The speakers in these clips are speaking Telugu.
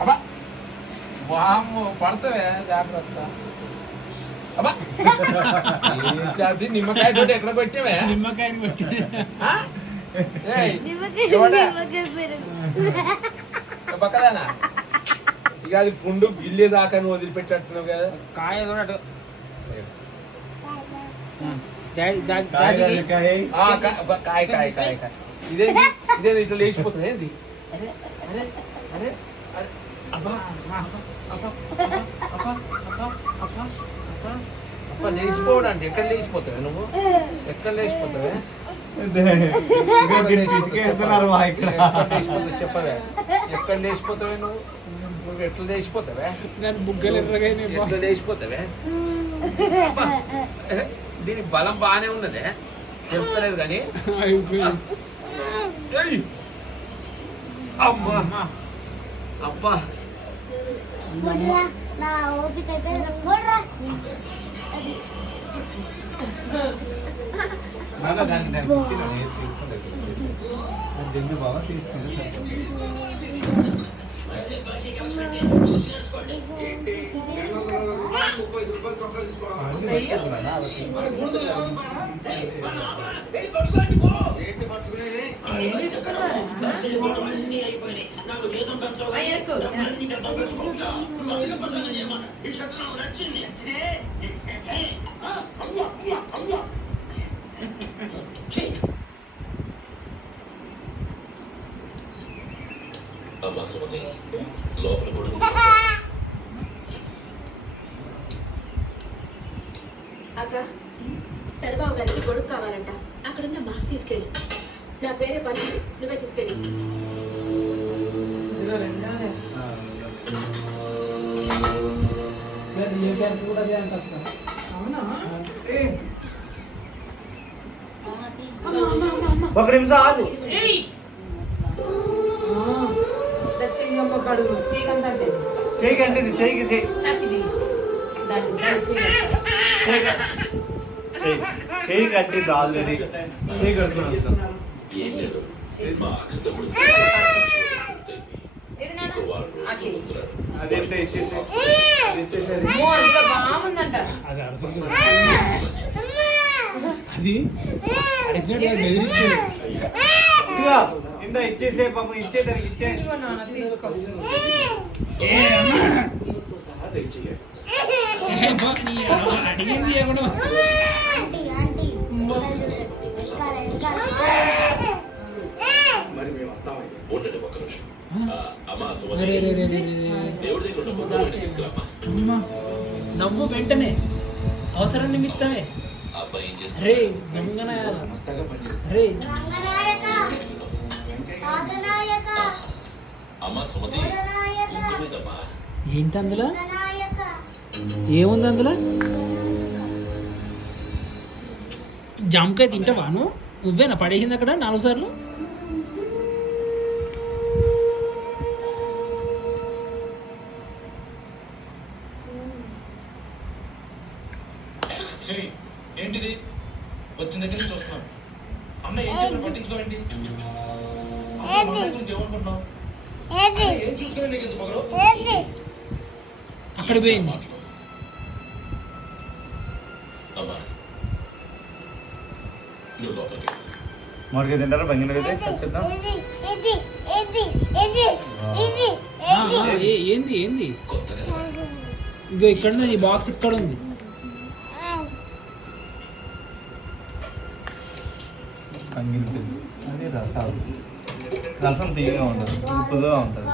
అబ్బా వాము పడతావే జాగ్రత్త. అబ్బా అది నిమ్మకాయ తోటి ఎక్కడ కొట్టావే? నిమ్మకాయని కొట్టి పక్కదానా ఇక అది పుండు గిల్లే దాకా నువ్వు వదిలిపెట్టట్టున్నావు కదా. కాయ కాయ కాయ కాయ కాయ ఇదేంటి ఇదేంటి ఇట్లా లేచిపోతుంది ఏంటి? అరే అరే అరే అరే అబ్బా అబ్బా అబ్బా అబ్బా అబ్బా అబ్బా లేచిపోవడం అంటే ఎక్కడ లేచిపోతావే నువ్వు? ఎక్కడ లేచిపోతావే? చెప్పవే ఎక్కడ లేచిపోతావే నువ్వు? నువ్వు ఎట్లా లేచిపోతావే? బుగ్గలు ఎట్లా లేచిపోతావే? దీని బలం బాగానే ఉన్నదే, చెప్తలేదు కానీ. అమ్మా అబ్బా బాగా తీసుకుంటే లోపల కూడా అక్క పెద్దబాబు గారికి గొడుగు కావాలంట. అక్కడున్న మాకు తీసుకెళ్ళి. నా పేరే పని, నువ్వే తీసుకెళ్ళి. ఒక నిమిషం ఆగు. చేయకండి ఇది చేయకి చేయి కట్టింది ఆల్రెడీ. చేయి కట్టుకుని అదేంటే ఇచ్చేసేది అది ఇందా ఇచ్చేసే పాపం ఇచ్చేదానికి ఇచ్చే అడిగింది ఎవడు? నవ్వు వెంటనే అవసరం నిమిత్తమే. రే రే ఏంటి అందులో? ఏముంది అందులో? జామకాయ తింటావా నువ్వు? నువ్వేనా పడేసింది అక్కడ 4 సార్లు? ఏంటిది? వచ్చిన దగ్గర నుంచి చూస్తున్నాను. అన్న ఏం చెప్పిన పట్టించుకోరండి. గురించి ఏమనుకుంటున్నావు? ఏం చూసుకుని నీకు ఎంత పొగరు? అక్కడ పోయింది. మొదటిగా తింటారా? బంగినకైతే ఖచ్చితంగా ఏంది ఏంది? ఇగో ఇక్కడ ఈ బాక్స్ ఇక్కడ ఉంది. అది రసాలు. రసం తీయగా ఉండదు, ఇది పుల్లగా ఉంటుంది.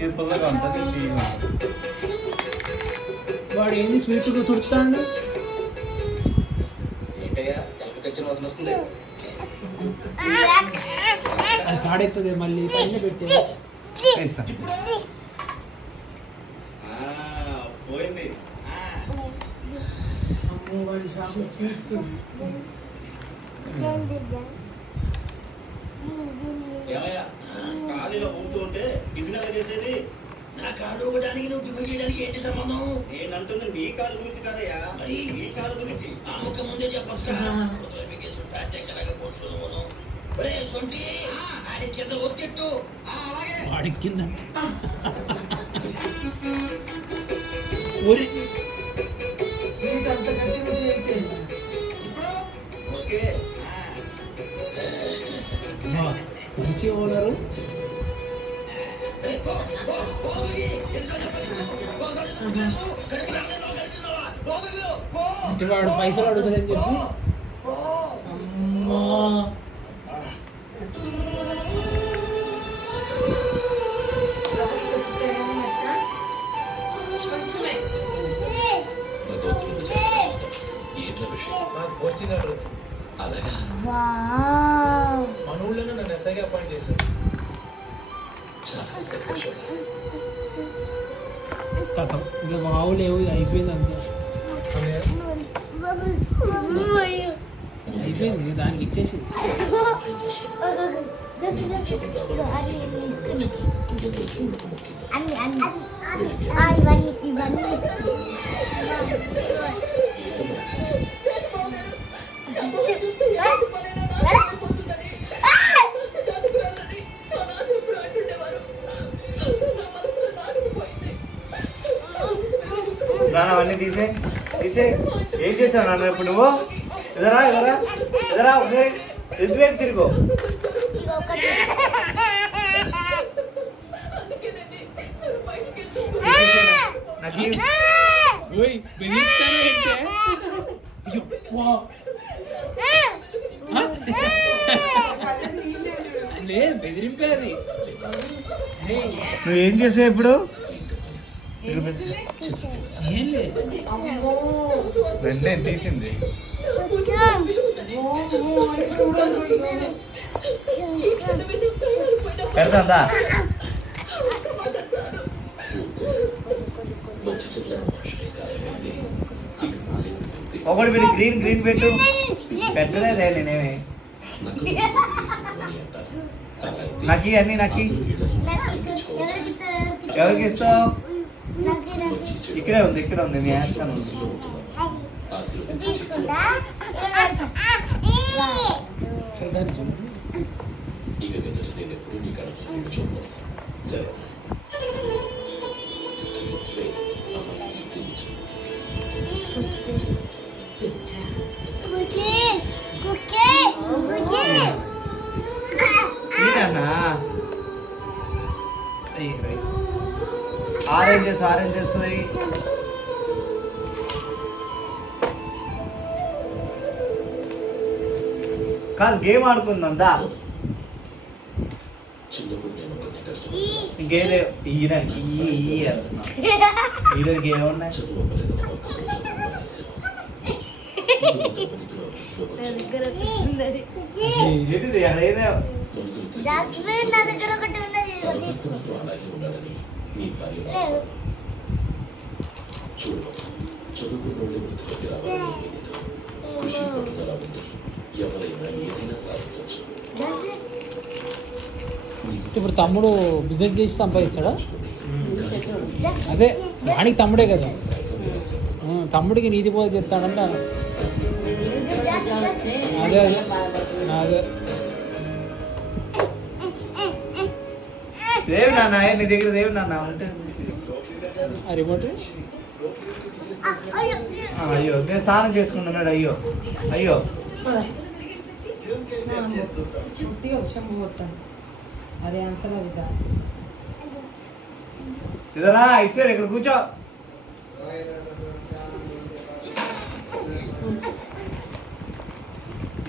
ఇది పుల్లగా ఉంటుంది, ఇది తీయగా ఉంటుంది. వాడు ఏంది స్వీట్ తుడుతాడు? అది పాడెత్తుంది మళ్ళీ పైన పెట్టి పోయింది. స్వీట్స్ ఖాళీగా ఊపుతూ ఉంటే టిఫిన్ ఎలా చేసేది? నా కాలు ఊగడానికి నువ్వు టిఫిన్ చేయడానికి ఏంటి సంబంధం? నేను అంటుంది నీ కాలు గురించి కదయ్యా, మరి ఈ కాలు గురించి. ఆ ముక్క ముందే చెప్పొచ్చు. కింద ఒత్తిట్టు అలాగే వాడికి కింద ఒరి స్వీట్ అంత గట్టిగా చేయకే. ఓకే మంచి ఓనరు అంటే వాడు పైసలు అడుగుతాడని చెప్పి అమ్మా నాకు వచ్చినట్టు వచ్చి మన ఊళ్ళోనే నన్ను ఎస్ఐగా అపాయింట్ చేశారు. కథం ఇంకా వావు లేవు అయిపోయింది అంతా అయిపోయింది దానికి ఇచ్చేసి నాన్న అవన్నీ తీసే ఏం చేసావు నాన్న ఇప్పుడు నువ్వు ఎదరా ఒకసారి ఎదురువైపు తిరుగు నాకు ఓయ్ బెదిరిస్తాను ఏంటే అయ్యో లేదు బెదిరింపేది నువ్వు ఏం చేసావు ఇప్పుడు ఏం లేదు వెంటనే తీసింది పెడతా ఒకటి పెట్టి గ్రీన్ పెట్టు పెద్దదే నేనేమి నాకు అన్ని నాకు ఎవరికి ఇస్తావు ఇక్కడే ఉంది మీ వేస్తాను చూడాలి చూడు ఆరెంజెస్ వస్తాయి కాదు గేమ్ ఆడుకుందా ఇంకేదే ఈయనకి ఏమున్నాయి ఏంటిది అక్కడ ఏదో నా దగ్గర ఒకటి ఉన్నది లేదు చదువుకున్న కృషి పట్టుదల ఉంది ఎవరైనా ఏదైనా సాధించవచ్చు. ఇప్పుడు తమ్ముడు బిజినెస్ చేసి సంపాదిస్తాడా? అదే వానికి తమ్ముడే కదా, తమ్ముడికి నీతి పోతే చెప్తాడంట. అదే అదే అదే దేవి నాన్న నీ దగ్గర దేవి నాన్న ఉంటే రిమోట్. అయ్యో నేను స్నానం చేసుకుంటున్నాడు. అయ్యో అరే అంతలా విదాస్ ఇదరా ఇటు సైడ్ ఇక్కడ కూర్చో.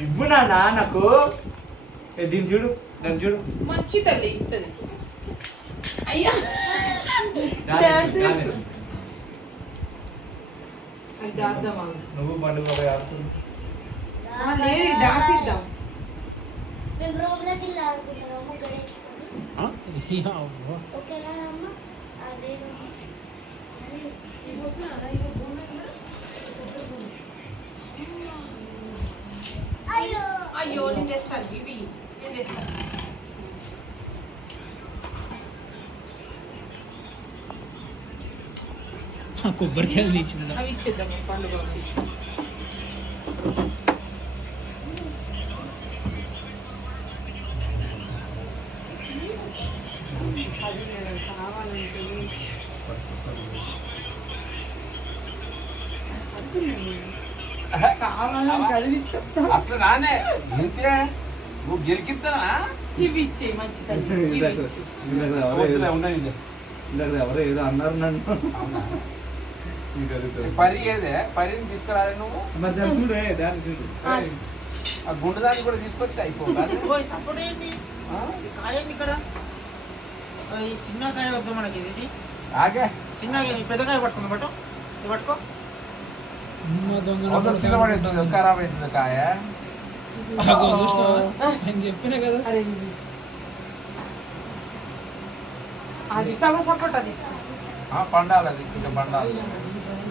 ఇవ్వు నాన్న నాకు. దీన్ని చూడు, దాన్ని చూడు. మంచి తల్లి ఇస్తుంది. అయ్యా అది దాద్దామా? నువ్వు పండుగ లేదు దాసిద్దాం. మేము రూమ్లోకి వెళ్ళి ఆడుకుంటాము గణేష్. ఓకేనా అమ్మ? అదే అయ్యో అయ్యో నేను తెస్తాను ఇవి, నేను తెస్తాను. కొబ్బరికాయలు తీసిందా? అవి ఇచ్చేద్దాం పండుగ. అది నేను కావాలంటే కావాలని కలిగి చెప్తా. అట్లా నానే ఇంతే నువ్వు గెలికిస్తానా ఇవి ఇచ్చే మంచిదండి. ఇవి ఇచ్చేయి. ఇందాక ఎవరో ఏదో అన్నారు నన్ను. నీకు అడుగుతాను. పరి ఏదే పరిని తీసుకురాలి నువ్వు మరి దాన్ని చూడే, దాన్ని చూడు. ఆ గుండె దాన్ని కూడా తీసుకొచ్చి అయిపోయి సపోర్ట్ ఏంటి కాయ ఏంది ఇక్కడ ఈ చిన్న కాయ వద్దు మనకి ఇది ఆగే చిన్న పెద్దకాయ పట్టుకుంది బట్టు ఇది పట్టుకో కింద పడుతుంది ఖరాబ్ అవుతుంది కాయ నేను చెప్పినా కదా. అరే ఇది. అది సగం సపోటా తీసుకో. పండాలి అది ఇంకా పండాలి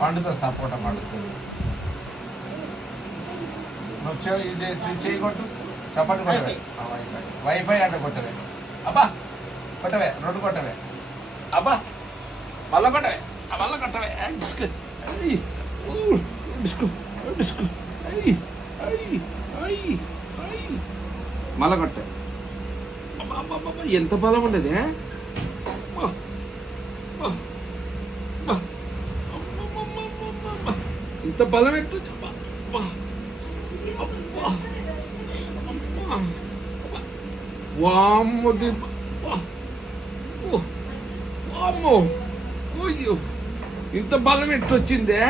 పండుతుంది సపోటా పండుతుంది నువ్వు ఇది చేయకొట్టు చపాటు కొట్టవే వైఫై అంటే కొట్టవే అబ్బా కొట్టవే రెండు కొట్టవే అబ్బా మళ్ళా కొట్టవే మళ్ళా కొట్టవే మళ్ళా కొట్టే ఎంత బలం ఉండేది ఇంత బలం ఎట్టు వామ్మో వామ్మో అయ్యో ఇంత బలం ఎట్టు వచ్చిందే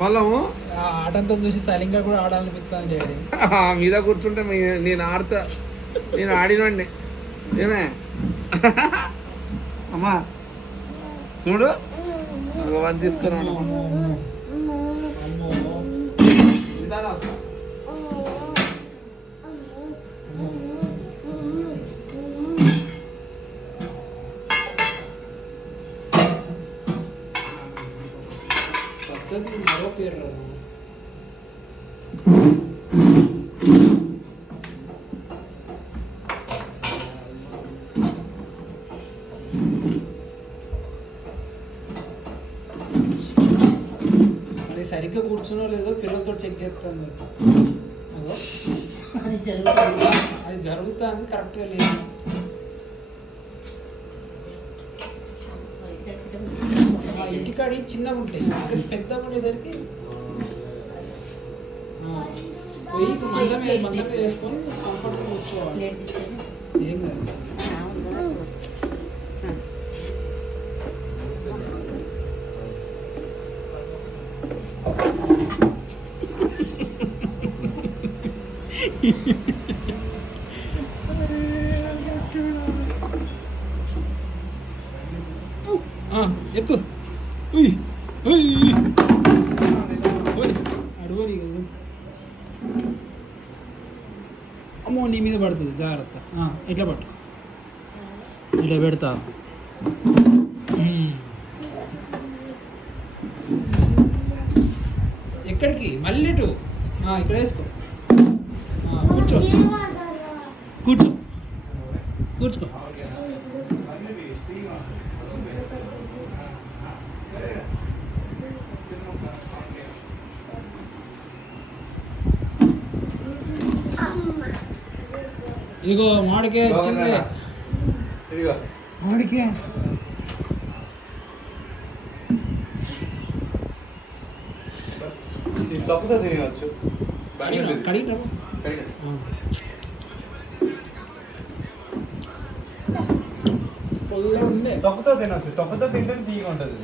బలము ఆ ఆటంతా చూసి సైలెంట్గా కూడా ఆడాలనిపిస్తాను డాడీ. మీద కూర్చుంటే నేను ఆడతా నేను ఆడినండి ఏమే అమ్మా చూడు భగవాన్ తీసుకున్నాడు పద్ధతి మరో పేరు రాదు. అది సరిగ్గా కూర్చున్నో లేదో పిల్లలతో చెక్ చేస్తాను. అది జరుగుతుంది కరెక్ట్గా లేదు. మా ఇంటికాడి చిన్నగా ఉంటాయి, ఇక్కడ పెద్దగా ఉండేసరికి పోయి మంచం మీద వేసుకొని కంఫర్ట్గా కూర్చోవాలి. ఏం కాదు. ఎక్కు అడుగుని అమ్మో నీ మీద పడుతుంది జాగ్రత్త. ఇట్లా పట్టు, ఇట్లా పెడతా. ఎక్కడికి మళ్ళీ ఇటు ఇక్కడ వేసుకో. కూర్చో కూర్చో కూర్చో. ఇదిగో మామిడికాయ వచ్చింది. ఇదిగో మామిడికాయ ఇది తప్పుతో తినవచ్చు. కడిగి పొల్లగా ఉంది. తప్పుతో తినవచ్చు. తప్పుతో తింటే తీగా ఉంటుంది.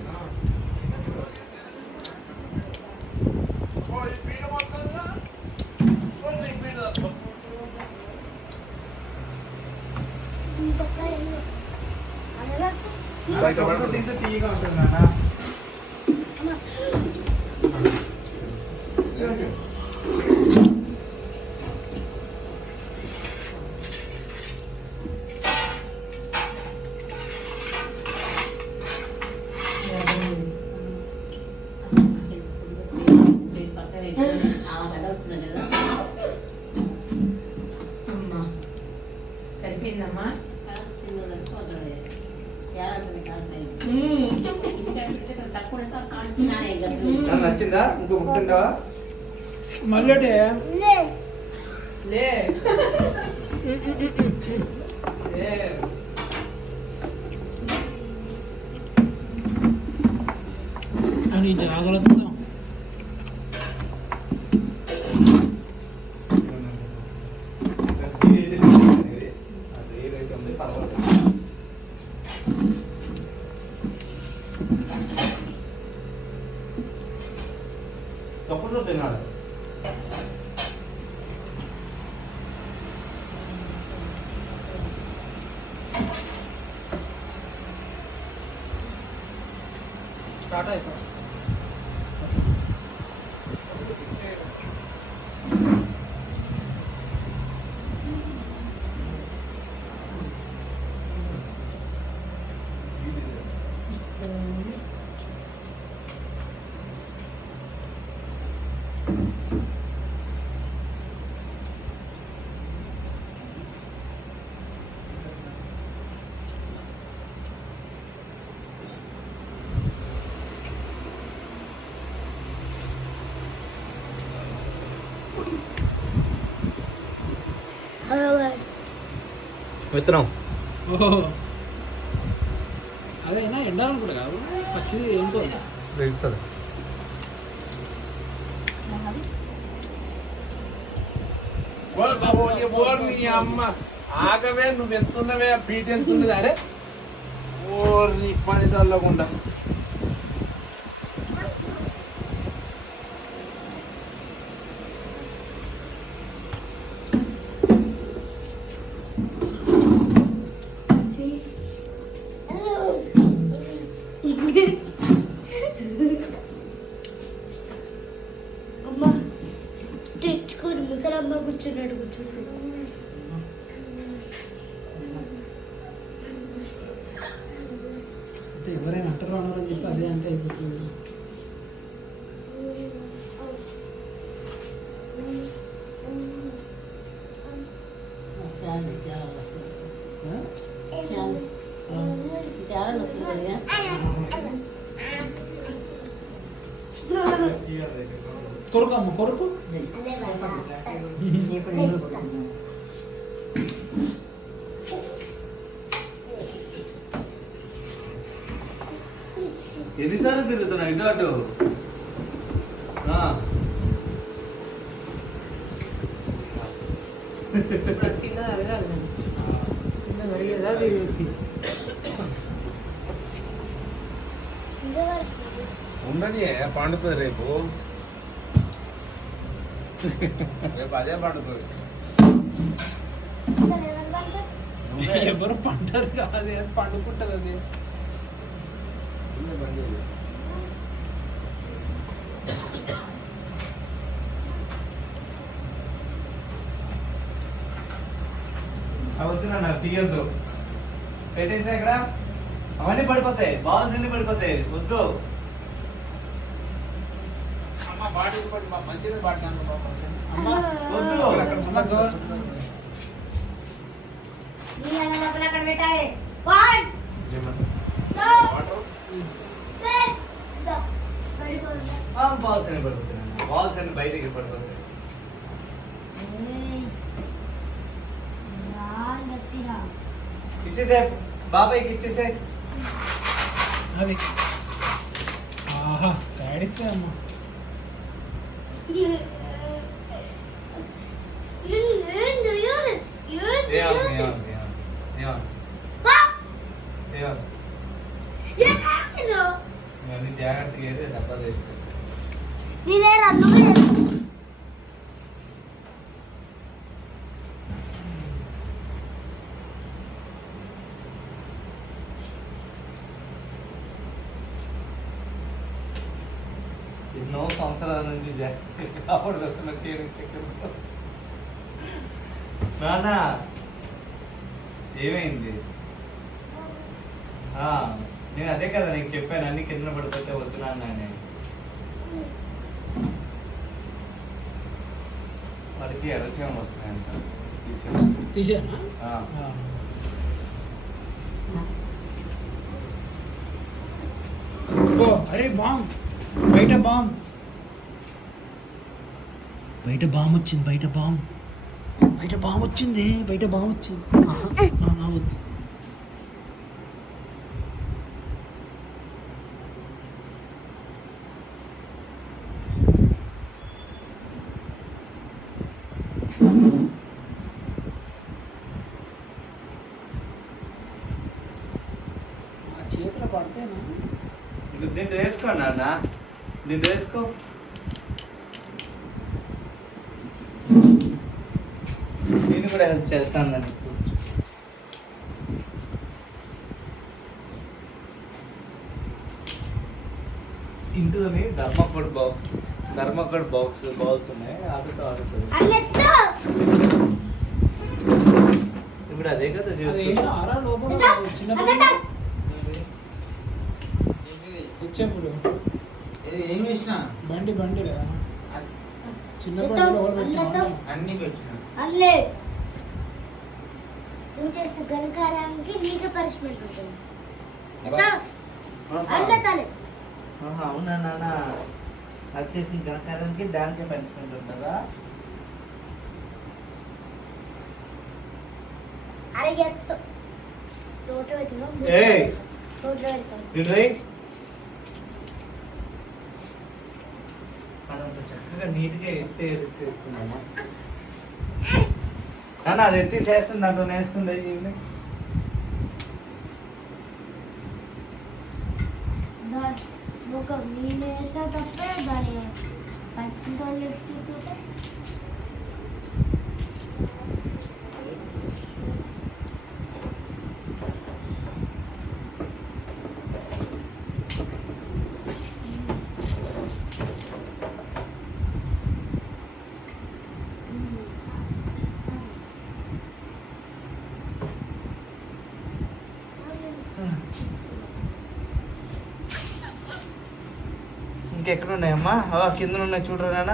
తప్పుతో తింటే తీగా ఉంటుంది నాన్న. సరిపోయిందమ్మా. నచ్చిందా? ఇంకో ముఖ్యంగా మళ్ళీ లే జాగ్రత్త. తప్పుడు తినాలి. స్టార్ట్ అయిపోయింది. విత్తనం ఓహో అదేనా ఎండాలనుకుంటా కాదు, పచ్చిది ఏంటో వేస్తుంది. నీ అమ్మ ఆగవే, నువ్వు ఎంతున్నవే, పీట ఎంతున్నది? అరే ఓర్ని పని తల్లకుండా. అమ్మ తెచ్చుకొని ముసలమ్మ కూర్చున్నాడు కూర్చుంటు. అంటే ఎవరైనా అంటారు అన్నారని చెప్పి అదే అంటే అయిపోతుంది. కొరకు అమ్మ కొరకు. ఎన్నిసార్లు తిరుగుతున్నా ఇటు అటు? కింద అడగాలి, కింద అడిగేదా తిరిగి. ఉండని పండుతుంది రేపు. రేపు అదే పండుతుంది. ఎవరు పంటారు కాదు, అది పండుకుంటుంది. అది వద్దునా, నాకు తీయొద్దు. పెట్టేసా ఇక్కడ, అవన్నీ పడిపోతాయి, బాల్స్ అన్ని పడిపోతాయి. వద్దు. అమ్మ బాటిల్ పడి మంచిగా పడ్డాను. వద్దు. అక్కడ పెట్టాలి. బాల్స్ అన్ని పడిపోతాయి, బాల్స్ అన్ని బయటికి పడిపోతాయి. ఇచ్చేసే బాబాయ్కి, ఇచ్చేసే. అది ఆహా సాడిస్ట్ అమ్మ. ఇవన్నీ జాగ్రత్తగా అయితే డబ్బా వేస్తే నేనే రన్ను ఎన్నో సంవత్సరాల నుంచి కాపాడు వస్తున్న చీర చెక్కలు. నాన్న ఏమైంది? నేను అదే కదా నీకు చెప్పాను, అన్ని కింద పడిపోతే వద్దునా నేను. వాడికి ఎర్రచీమ వస్తున్నాయంట, తీసేనా? అరే బామ్, బయట బామ్, బయట బామ్ వచ్చింది, బయట బామ్, బయట బామ్ వచ్చింది, బయట బామ్ వచ్చింది. వద్దు. అంతేనా? దీంట్లో వేసుకో నాన్న, దీంట్లో వేసుకో. నేను కూడా హెల్ప్ చేస్తాను నీకు. ఇంట్లోని ధర్మకోడ్ బాక్స్ బౌల్స్ ఉన్నాయి, ఆడుతుంది. ఇప్పుడు అదే కదా అది చేస్తుంది. ఏదో ఆరా లోపల చిన్న వచ్చేప్పుడు ఏం వేసిన బండి కదా చిన్న బండిలో ఎవరు పెట్టినా అన్ని పెట్టిన. అల్లే నువ్వు చేసిన గణకారానికి నీకు పనిష్మెంట్ ఉంటుంది. అన్నతాలే అవునా నాన్న, వచ్చేసి గణకారానికి దానికే పనిష్మెంట్ ఉంటుందా? అరే ఎత్తు రోడ్డు పెట్టున్నాం, ఏయ్ రోడ్డు పెడతాం. అదంత చక్కగా నీట్గా ఎత్తే చేస్తున్నామా నాన్న? అది ఎత్తి చేస్తుంది, దాంట్లో నేస్తుంది ఈవినింగ్. ఒక నేను వేసిన తప్పే దాని పట్టుకుంటూ నేర్చుకుంటుంటే ఇంకెక్కడ ఉన్నాయమ్మా? కింద ఉన్నాయి చూడరా నాన్న.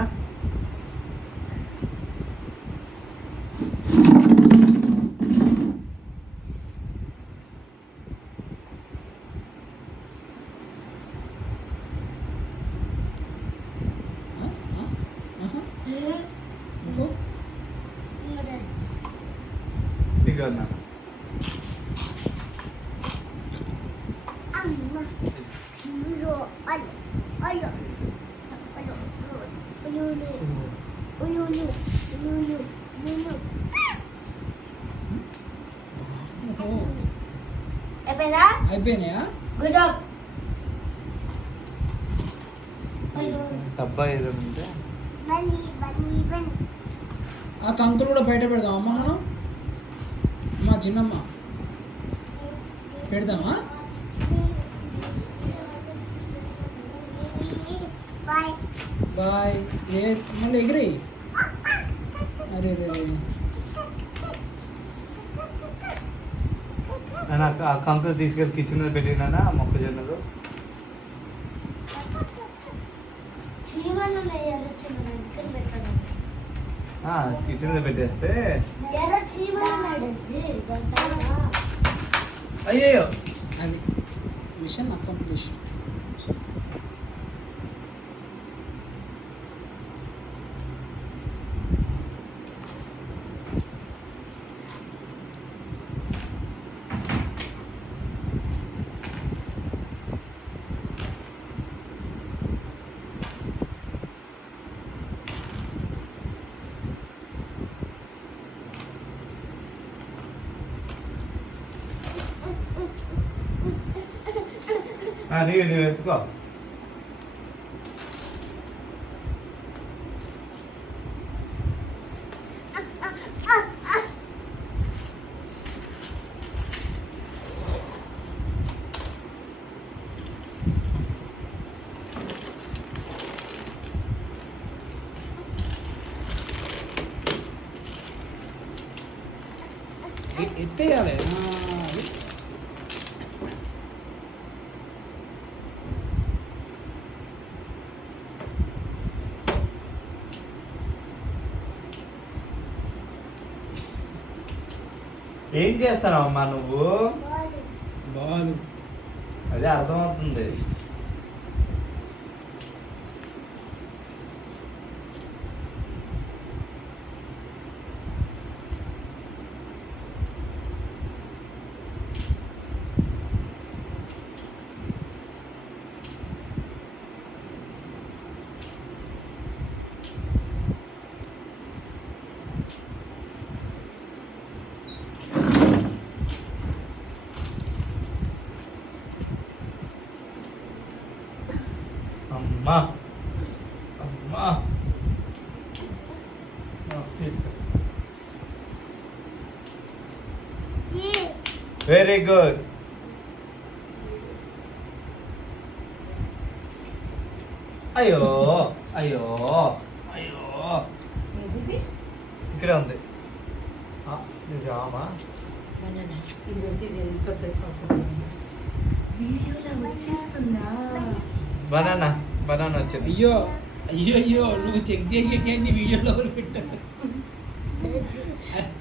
ఇదిగో అన్న. అయిపోయినాయా? Good job. డబ్బా ఏదో ఉంటే ఆ కంకులు కూడా బయట పెడదాం అమ్మ మనం, మా చిన్నమ్మ పెడదామా? బాయ్. మళ్ళీ ఎగిరి. అరే ఆ కంకులు తీసుకెళ్ళి కిచెన్లో పెట్టినా మొక్కజొన్నలు. కిచెన్లో పెట్టేస్తే అయ్యో అది మిషన్ అకంప్లిష్. నీవు ఎత్తుకో. ఎత్తేయాలి. ఏం చేస్తావమ్మా నువ్వు? బాలు అదే అర్థమవుతుంది. అమ్మా అమ్మా తీసుకో. Very good. అయ్యో అయ్యో అయ్యో ఏది? ఇక్కడే ఉంది. ఇది జామా. బనానా. ఇది పెడితే ఇది పెద్దది పడుతుంది. వీడియోలో వచ్చేస్తుందా? బనానా బనానా వచ్చింది. అయ్యో అయ్యో అయ్యో నువ్వు చెక్ చేసేటి వీడియోలో పెట్టావు.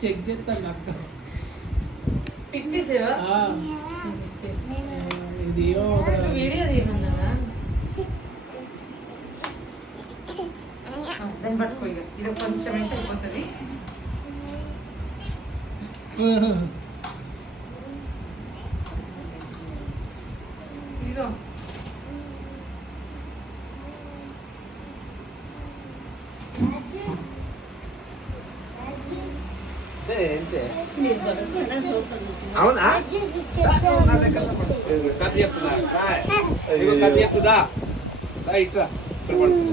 చెక్ చేస్తాను అక్క. పిప్పేసేవా? ఆ, ఇది వీడియో తీయమన్నావా? దాన్ని పట్టుకో ఇక. ఇది కొంచెం అయితే అయిపోతుంది. ఇదిగో అవునా నా దగ్గర కథ చెప్తుందా ఇదిగో కథ చెప్తుందా ఇట్లా ఇక్కడ పడుతుంది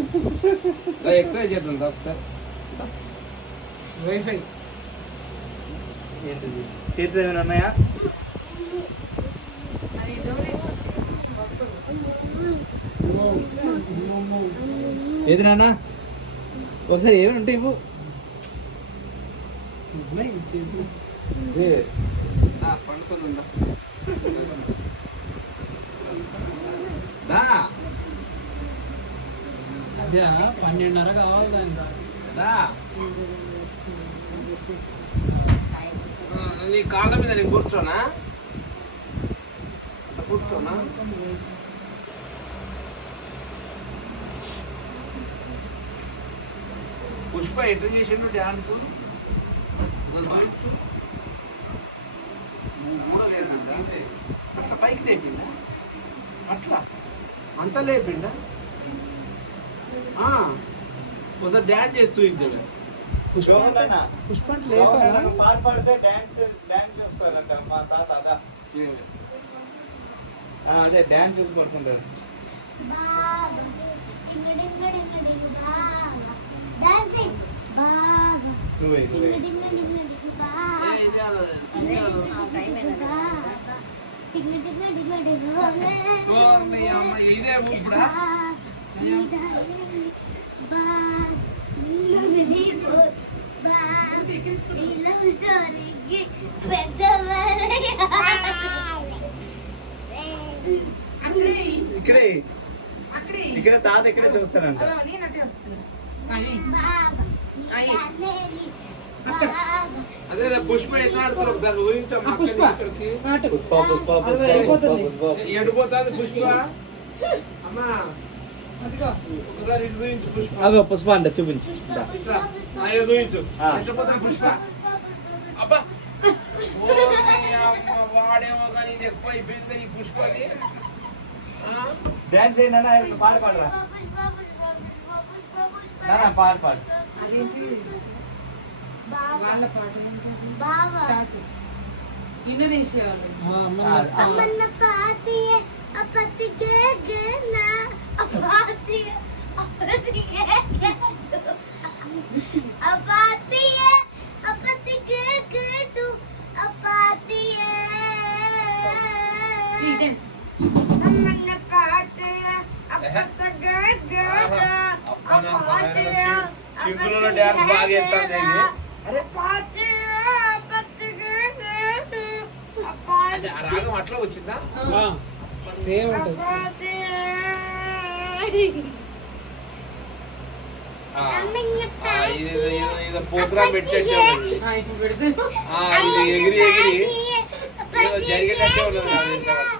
ఎక్సర్సైజ్ చేద్దాం ఒకసారి వైఫై ఏంటిది చేతులు ఏమైనా ఉన్నాయా? అది డోర్ వేసేసి ఏది నాన్న ఒకసారి ఏమైనా ఉంటే ఇవ్వు. పండుకొని ఉందా దా అదే 12:30 కావాలి దాని దా నీ కాళ్ళ మీద నేను కూర్చోనా కూర్చోనా పుష్ప ఎట్లా చేసిండు డ్యాన్స్ అట్లా పైకి లేపిండా అట్లా అంత లేపిండా ఒకసారి డ్యాన్స్ చేసి చూపించాడు పుష్ప పాట పాడితే డాన్స్ డాన్స్ చూస్తారట మా తాత అదా అదే డాన్స్ చూసి పడుకుంటారు. నువ్వే ఇదే ఊపుడా ఇక్కడే ఇక్కడ తాత ఇక్కడే చూస్తారంట. అదే పుష్ప ఎట్లా ఆడుతున్నారు ఒకసారి ఊహించాం పుష్ప పుష్ప పుష్ప ఎండిపోతుంది పుష్ప అమ్మా ఒకసారి ఇటు ఊహించు పుష్ప అదో పుష్ప అంటే చూపించు. ఇట్లా అయ్యో ఊహించు ఎండిపోతుంది పుష్ప అబ్బా వాడేమో కానీ ఇది ఎక్కువ అయిపోయింది ఈ పుష్పని డాన్స్ అయినా పాట పాడరా పాట పాడు. వాళ్ళ పాట బావా ఇండోనేషియా వాళ్ళు అమ్మన్న పాతియే అపతికే గనా అపాతియే అపతికే అపాతియే అపతికే గటు అపాతియే అమ్మన్న పాతియే అపతికే గనా అపాతియే చిందులో డ్యాన్స్ బాగా చేస్తాను ఆ రాగం అట్లా వచ్చిందా సేమ్ ఉంటుంది. ఇది ప్రోగ్రామ్ పెట్టేట్టే ఉంది. ఇప్పుడు పెడితే ఇది ఎగిరి ఎగిరి ఏదో జరిగేటట్టే ఉన్నది నాకు ఇంతవరకు.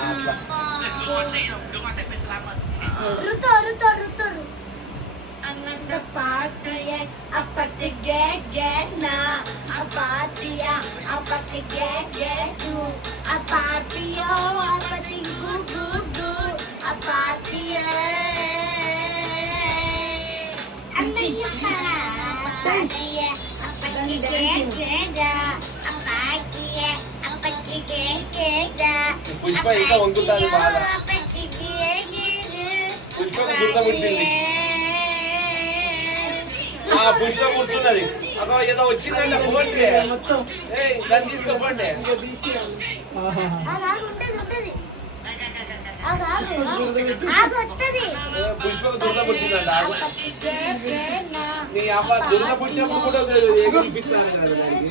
అట్లా Ananda pataya apati gegena apatia apati gegetu apatio apati gugudu apatia Ananda pataya apati Pushpa ఇంకా వంకుతాను బాగా. పుష్పకు దురద పుట్టింది. పుష్ప కూర్చున్నది. అక్కడ ఏదో వచ్చిందంటే పోండి. దాన్ని తీసుకోపోండి. పుష్పకు దురద పుట్టిందంట. నీ అమ్మ దురద పుట్టినప్పుడు కూడా ఎగిరిపిస్తాను కదా దానికి.